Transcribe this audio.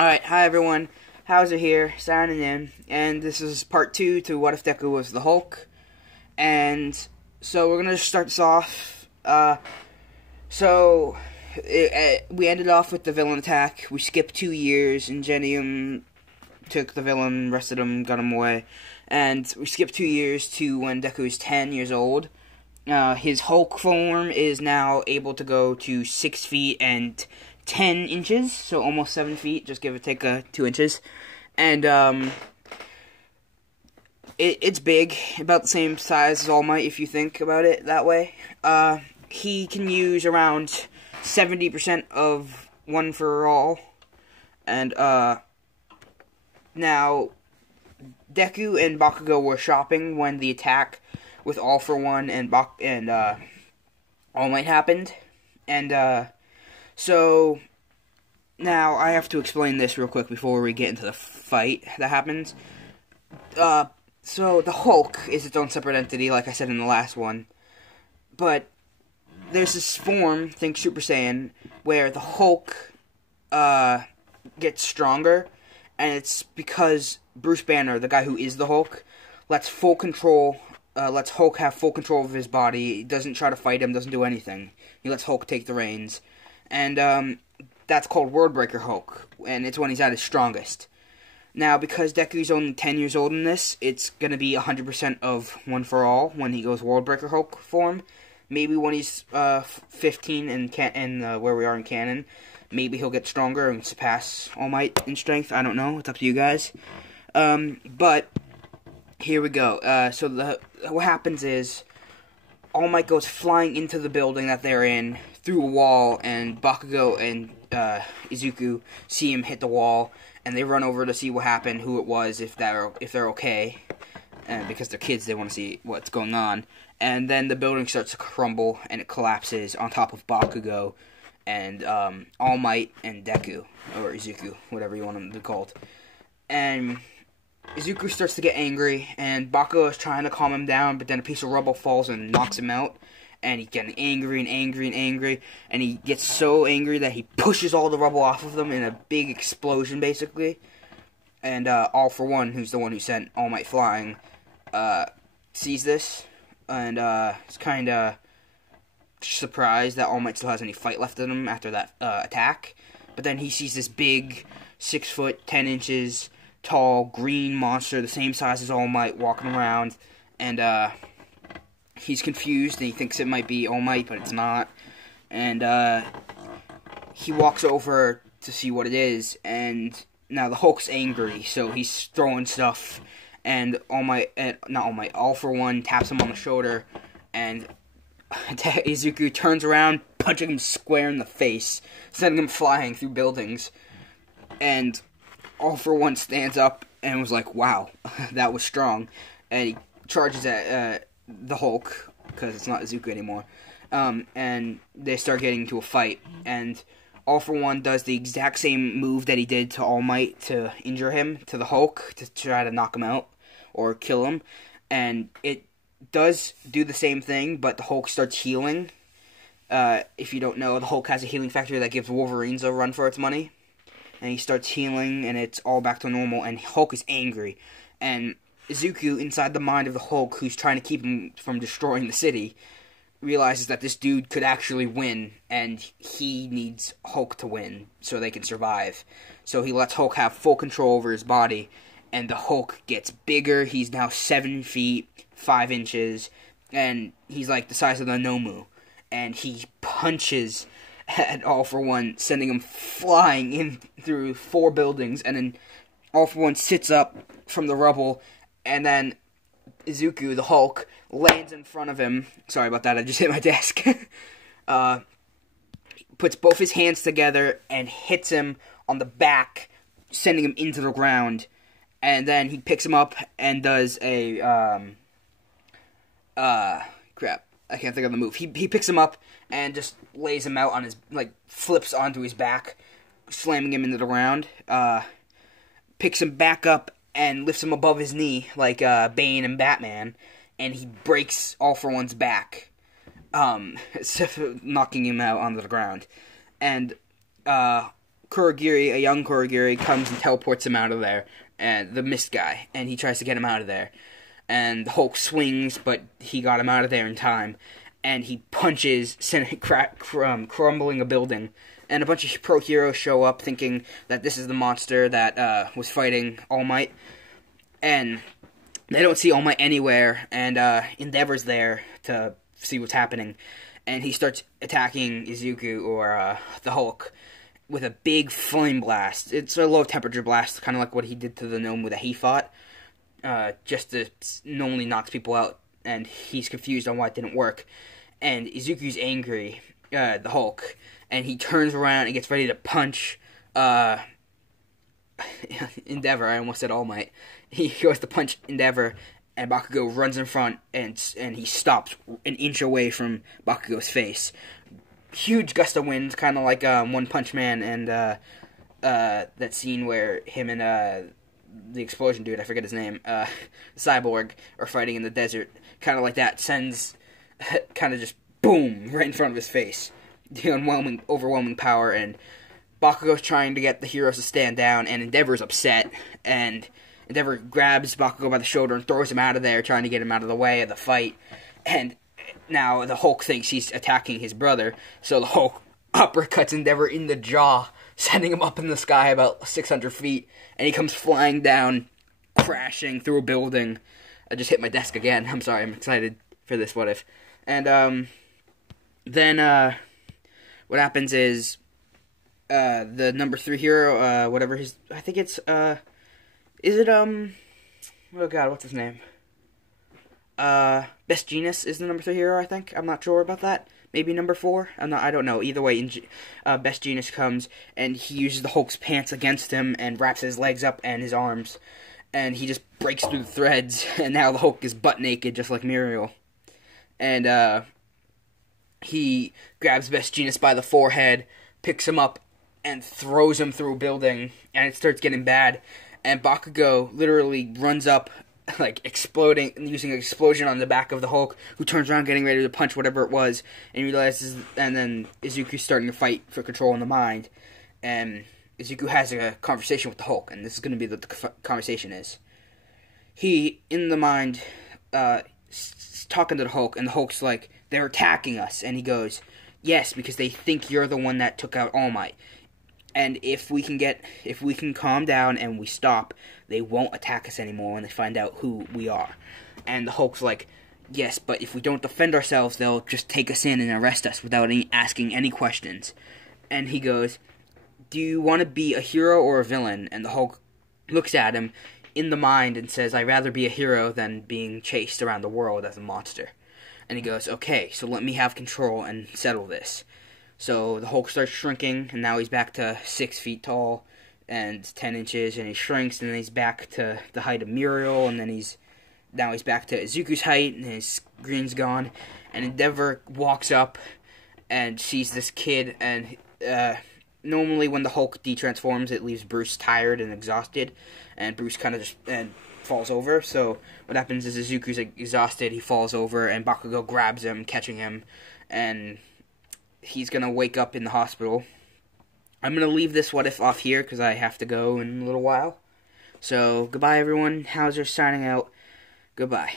Alright, hi everyone. Howser here, signing in. And this is part 2 to What If Deku Was the Hulk. And so we're going to start this off. We ended off with the villain attack. We skipped 2 years. Ingenium took the villain, arrested him, got him away. And we skipped 2 years to when Deku is 10 years old. His Hulk form is now able to go to 6 feet and 10 inches, so almost 7 feet, just give or take 2 inches. And it's big, about the same size as All Might if you think about it that way. He can use around 70% of One for All. And now Deku and Bakugo were shopping when the attack with All for One and All Might happened. And so, now I have to explain this real quick before we get into the fight that happens. So the Hulk is its own separate entity, like I said in the last one. But there's this form, think Super Saiyan, where the Hulk gets stronger, and it's because Bruce Banner, the guy who is the Hulk, lets Hulk have full control of his body. He doesn't try to fight him, doesn't do anything. He lets Hulk take the reins. And that's called Worldbreaker Hulk, and it's when he's at his strongest. Now, because Deku's only 10 years old in this, it's going to be 100% of One for All when he goes Worldbreaker Hulk form. Maybe when he's 15 and where we are in canon, maybe he'll get stronger and surpass All Might in strength. I don't know. It's up to you guys. But here we go. So what happens is All Might goes flying into the building that they're in through a wall, and Bakugo and Izuku see him hit the wall, and they run over to see what happened, who it was, if they're okay, and because they're kids, they want to see what's going on. And then the building starts to crumble, and it collapses on top of Bakugo and All Might and Deku, or Izuku, whatever you want them to be called. And Izuku starts to get angry, and Bakugo is trying to calm him down, but then a piece of rubble falls and knocks him out. And he's getting angry and angry and angry, and he gets so angry that he pushes all the rubble off of them in a big explosion, basically. And All for One, who's the one who sent All Might flying, sees this, and is kind of surprised that All Might still has any fight left in him after that attack. But then he sees this big 6 foot 10 inches tall green monster, the same size as All Might, walking around, and he's confused, and he thinks it might be All Might, but it's not. And he walks over to see what it is, and now the Hulk's angry, so he's throwing stuff, and All for One taps him on the shoulder, and Izuku turns around, punching him square in the face, sending him flying through buildings. And All for One stands up and was like, wow, that was strong. And he charges at the Hulk, because it's not Izuku anymore, and they start getting into a fight, and All for One does the exact same move that he did to All Might to injure him, to the Hulk, to try to knock him out, or kill him, and it does do the same thing, but the Hulk starts healing. If you don't know, the Hulk has a healing factor that gives Wolverine's a run for its money, and he starts healing, and it's all back to normal, and Hulk is angry, and Izuku, inside the mind of the Hulk, who's trying to keep him from destroying the city, realizes that this dude could actually win, and he needs Hulk to win so they can survive. So he lets Hulk have full control over his body, and the Hulk gets bigger. He's now 7 feet, 5 inches, and he's like the size of the Nomu. And he punches at All for One, sending him flying in through 4 buildings, and then All for One sits up from the rubble, and then Izuku, the Hulk, lands in front of him. Sorry about that, I just hit my desk. Puts both his hands together and hits him on the back, sending him into the ground. And then he picks him up and does a, crap, I can't think of the move. He picks him up and just lays him out on his, flips onto his back, slamming him into the ground. Picks him back up and lifts him above his knee, like Bane and Batman, and he breaks All for One's back, knocking him out onto the ground. And Kurogiri, a young Kurogiri, comes and teleports him out of there, and the mist guy, and he tries to get him out of there. And the Hulk swings, but he got him out of there in time, and he punches, crumbling a building. And a bunch of pro heroes show up thinking that this is the monster that was fighting All Might. And they don't see All Might anywhere, and Endeavor's there to see what's happening. And he starts attacking Izuku, or the Hulk, with a big flame blast. It's a low temperature blast, kind of like what he did to the Nomu that he fought. Just to normally knocks people out, and he's confused on why it didn't work. And Izuku's angry, the Hulk, and he turns around and gets ready to punch Endeavor. I almost said All Might. He goes to punch Endeavor, and Bakugo runs in front, and he stops an inch away from Bakugo's face. Huge gust of wind, kind of like One Punch Man, and that scene where him and the explosion dude, I forget his name, Cyborg, are fighting in the desert. Kind of like that, sends kind of just boom right in front of his face. The overwhelming power, and Bakugo's trying to get the heroes to stand down, and Endeavor's upset, and Endeavor grabs Bakugo by the shoulder and throws him out of there, trying to get him out of the way of the fight. And now the Hulk thinks he's attacking his brother, so the Hulk uppercuts Endeavor in the jaw, sending him up in the sky about 600 feet, and he comes flying down, crashing through a building. I just hit my desk again. I'm sorry, I'm excited for this what if. And then what happens is the number 3 hero, whatever his, I think it's, is it, oh god, what's his name? Best Genius is the number 3 hero, I think. I'm not sure about that. Maybe number 4? I don't know. Either way, Best Genius comes, and he uses the Hulk's pants against him, and wraps his legs up and his arms. And he just breaks through the threads, and now the Hulk is butt naked, just like Muriel. And, he grabs Best Genius by the forehead, picks him up, and throws him through a building, and it starts getting bad. And Bakugo literally runs up, like, exploding, using an explosion on the back of the Hulk, who turns around getting ready to punch whatever it was, and realizes, and then Izuku's starting to fight for control in the mind, and Izuku has a conversation with the Hulk, and this is going to be what the conversation is. He, in the mind, talking to the Hulk, and the Hulk's like, they're attacking us, and he goes, yes, because they think you're the one that took out All Might. And if we can calm down and we stop, they won't attack us anymore when they find out who we are. And the Hulk's like, yes, but if we don't defend ourselves, they'll just take us in and arrest us without asking any questions. And he goes, do you want to be a hero or a villain? And the Hulk looks at him in the mind and says, I'd rather be a hero than being chased around the world as a monster. And he goes, okay, so let me have control and settle this. So the Hulk starts shrinking, and now he's back to 6 feet tall and 10 inches, and he shrinks, and then he's back to the height of Muriel, and then now he's back to Izuku's height, and his green's gone. And Endeavor walks up and sees this kid, and normally when the Hulk de-transforms, it leaves Bruce tired and exhausted, and Bruce kind of just falls over. So what happens is Izuku's exhausted, he falls over, and Bakugo grabs him, catching him, and he's gonna wake up in the hospital. I'm gonna leave this what if off here because I have to go in a little while. So goodbye everyone. Hauser signing out. Goodbye.